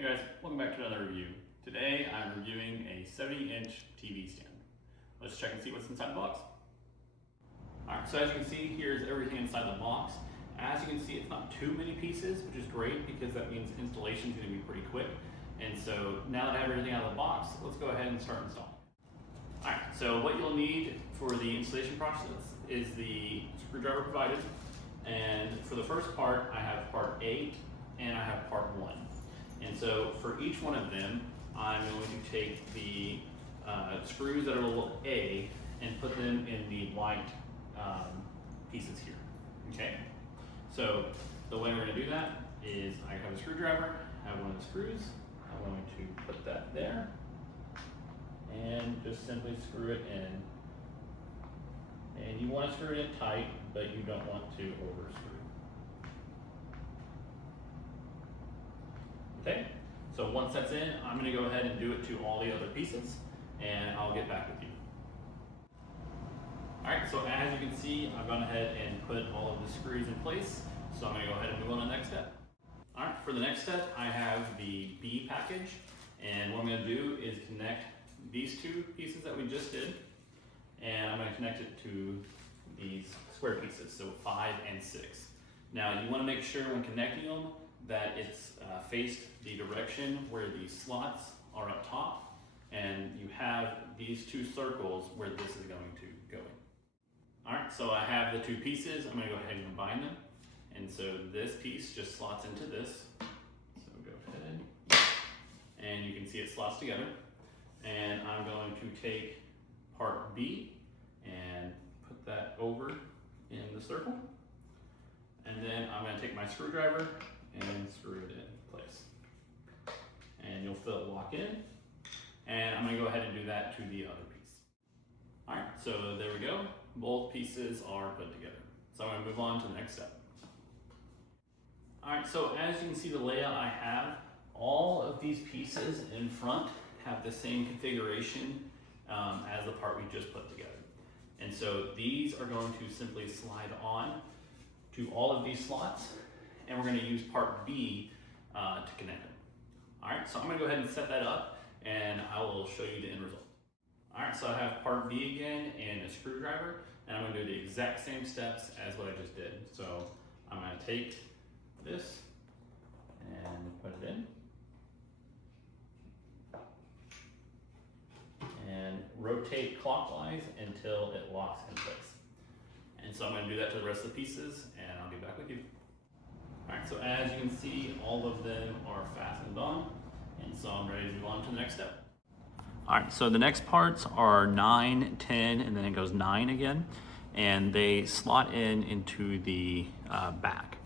Hey guys, welcome back to another review. Today I'm reviewing a 70-inch TV stand. Let's check and see what's inside the box. Alright, so as you can see, here's everything inside the box. As you can see, it's not too many pieces, which is great because that means installation is going to be pretty quick. And so now that I have everything out of the box, let's go ahead and start installing. Alright, so what you'll need for the installation process is the screwdriver provided. And for the first part, I have part 8 and I have part 1. And so for each one of them, I'm going to take the screws that are labeled A and put them in the white pieces here, okay? So the way we're gonna do that is I have a screwdriver, I have one of the screws, I'm going to put that there and just simply screw it in. And you want to screw it in tight, but you don't want to over screw. Okay, so once that's in, I'm going to go ahead and do it to all the other pieces, and I'll get back with you. Alright, so as you can see, I've gone ahead and put all of the screws in place, so I'm going to go ahead and move on to the next step. Alright, for the next step, I have the B package, and what I'm going to do is connect these two pieces that we just did, and I'm going to connect it to these square pieces, so 5 and 6. Now, you want to make sure when connecting them that it's faced the direction where these slots are up top, and you have these two circles where this is going to go in. Alright, so I have the two pieces. I'm going to go ahead and combine them. And so this piece just slots into this. So go ahead, and you can see it slots together. And I'm going to take part B and put that over in the circle. And then I'm going to take my screwdriver and screw it in place. And you'll feel it lock in. And I'm going to go ahead and do that to the other piece. Alright, so there we go. Both pieces are put together. So I'm going to move on to the next step. Alright, so as you can see the layout I have, all of these pieces in front have the same configuration as the part we just put together. And so these are going to simply slide on to all of these slots, and we're going to use part B to connect them. Alright, so I'm going to go ahead and set that up, and I will show you the end result. Alright, so I have part B again and a screwdriver, and I'm going to do the exact same steps as what I just did. So I'm going to take this and put it in, and rotate clockwise until it locks in place. And so I'm going to do that to the rest of the pieces, and I'll get back with you. Alright, so as you can see, all of them are fastened on, and so I'm ready to move on to the next step. Alright, so the next parts are 9, 10, and then it goes 9 again, and they slot in into the back.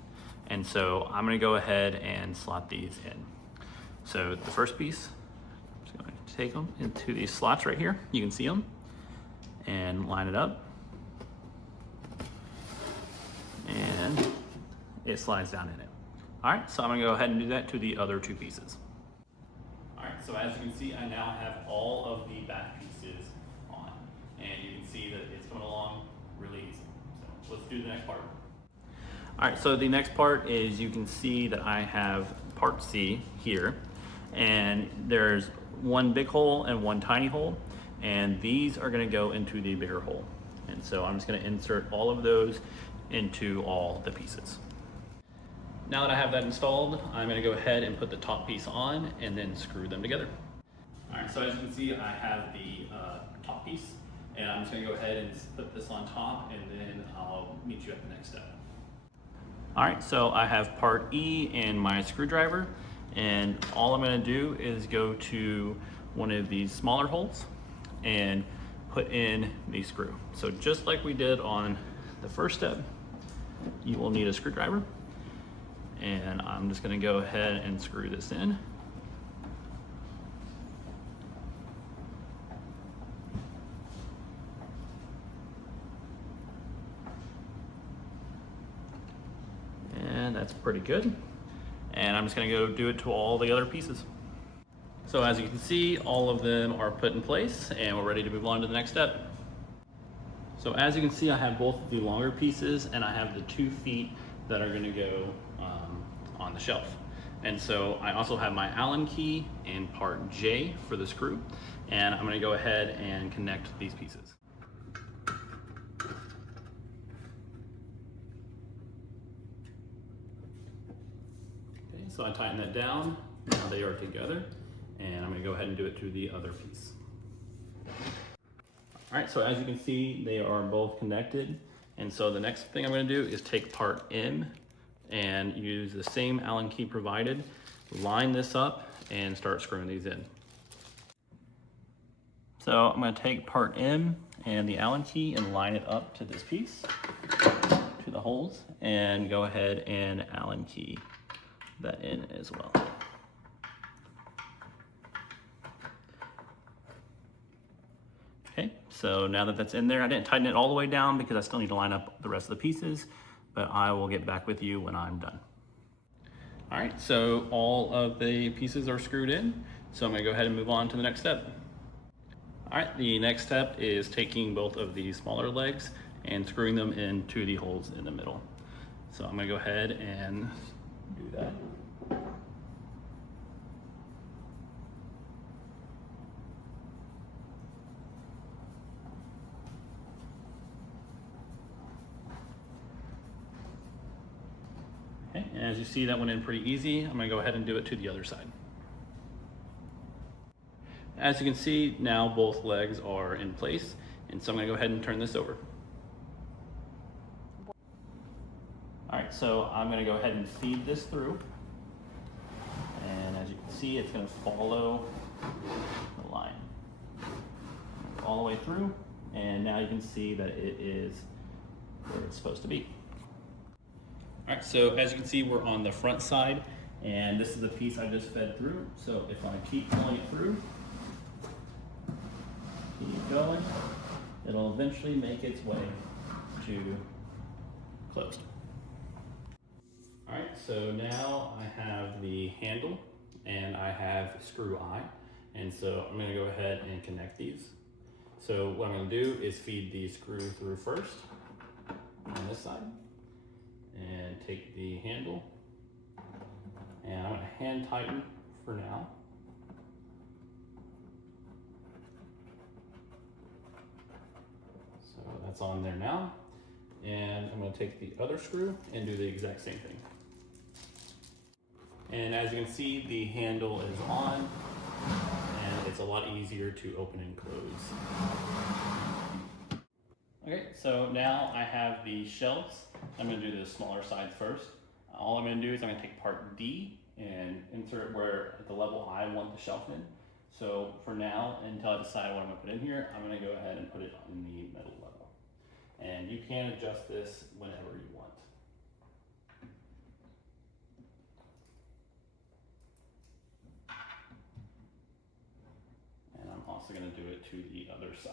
And so I'm going to go ahead and slot these in. So the first piece, I'm just going to take them into these slots right here. You can see them, and line it up. And it slides down in it. All right, so I'm gonna go ahead and do that to the other two pieces. All right, so as you can see, I now have all of the back pieces on, and you can see that it's coming along really easy. So let's do the next part. All right, so the next part is you can see that I have part C here, and there's one big hole and one tiny hole, and these are gonna go into the bigger hole. And so I'm just gonna insert all of those into all the pieces. Now that I have that installed, I'm going to go ahead and put the top piece on and then screw them together. Alright, so as you can see, I have the top piece, and I'm just going to go ahead and put this on top, and then I'll meet you at the next step. Alright, so I have part E in my screwdriver, and all I'm going to do is go to one of these smaller holes and put in the screw. So just like we did on the first step, you will need a screwdriver, and I'm just going to go ahead and screw this in. And that's pretty good. And I'm just going to go do it to all the other pieces. So as you can see, all of them are put in place, and we're ready to move on to the next step. So as you can see, I have both of the longer pieces, and I have the 2 feet that are going to go on the shelf. And so I also have my Allen key and part J for the screw. And I'm gonna go ahead and connect these pieces. Okay, so I tighten that down. Now they are together. And I'm gonna go ahead and do it to the other piece. All right, so as you can see, they are both connected. And so the next thing I'm gonna do is take part M and use the same Allen key provided, line this up and start screwing these in. So I'm gonna take part M and the Allen key and line it up to this piece, to the holes, and go ahead and Allen key that in as well. Okay, so now that that's in there, I didn't tighten it all the way down because I still need to line up the rest of the pieces, but I will get back with you when I'm done. All right, so all of the pieces are screwed in, so I'm gonna go ahead and move on to the next step. All right, the next step is taking both of these smaller legs and screwing them into the holes in the middle. So I'm gonna go ahead and do that. Okay, and as you see, that went in pretty easy. I'm gonna go ahead and do it to the other side. As you can see, now both legs are in place, and so I'm gonna go ahead and turn this over. All right, so I'm gonna go ahead and feed this through. And as you can see, it's gonna follow the line all the way through. And now you can see that it is where it's supposed to be. All right, so as you can see, we're on the front side, and this is the piece I just fed through. So if I keep pulling it through, keep going, it'll eventually make its way to closed. All right, so now I have the handle and I have screw eye, and so I'm gonna go ahead and connect these. So what I'm gonna do is feed the screw through first on this side, and take the handle, and I'm gonna hand tighten for now. So that's on there now. And I'm gonna take the other screw and do the exact same thing. And as you can see, the handle is on, and it's a lot easier to open and close. Okay, so now I have the shelves. I'm gonna do the smaller side first. All I'm gonna do is I'm gonna take part D and insert it where at the level I want the shelf in. So for now, until I decide what I'm gonna put in here, I'm gonna go ahead and put it on the middle level. And you can adjust this whenever you want. And I'm also gonna do it to the other side.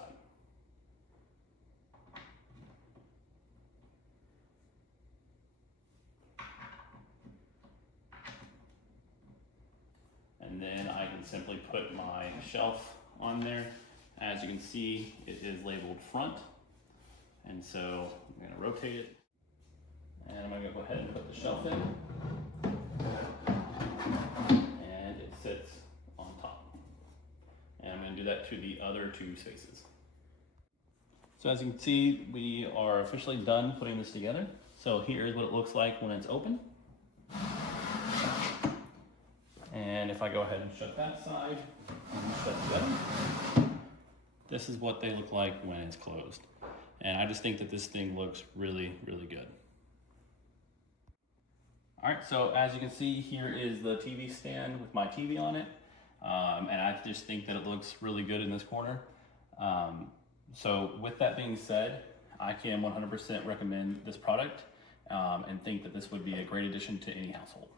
And then I can simply put my shelf on there. As you can see, it is labeled front. And so I'm gonna rotate it. And I'm gonna go ahead and put the shelf in. And it sits on top. And I'm gonna do that to the other two spaces. So as you can see, we are officially done putting this together. So here's what it looks like when it's open. And if I go ahead and shut that side and shut the other, this is what they look like when it's closed. And I just think that this thing looks really, really good. All right, so as you can see, here is the TV stand with my TV on it. And I just think that it looks really good in this corner. So with that being said, I can 100% recommend this product and think that this would be a great addition to any household.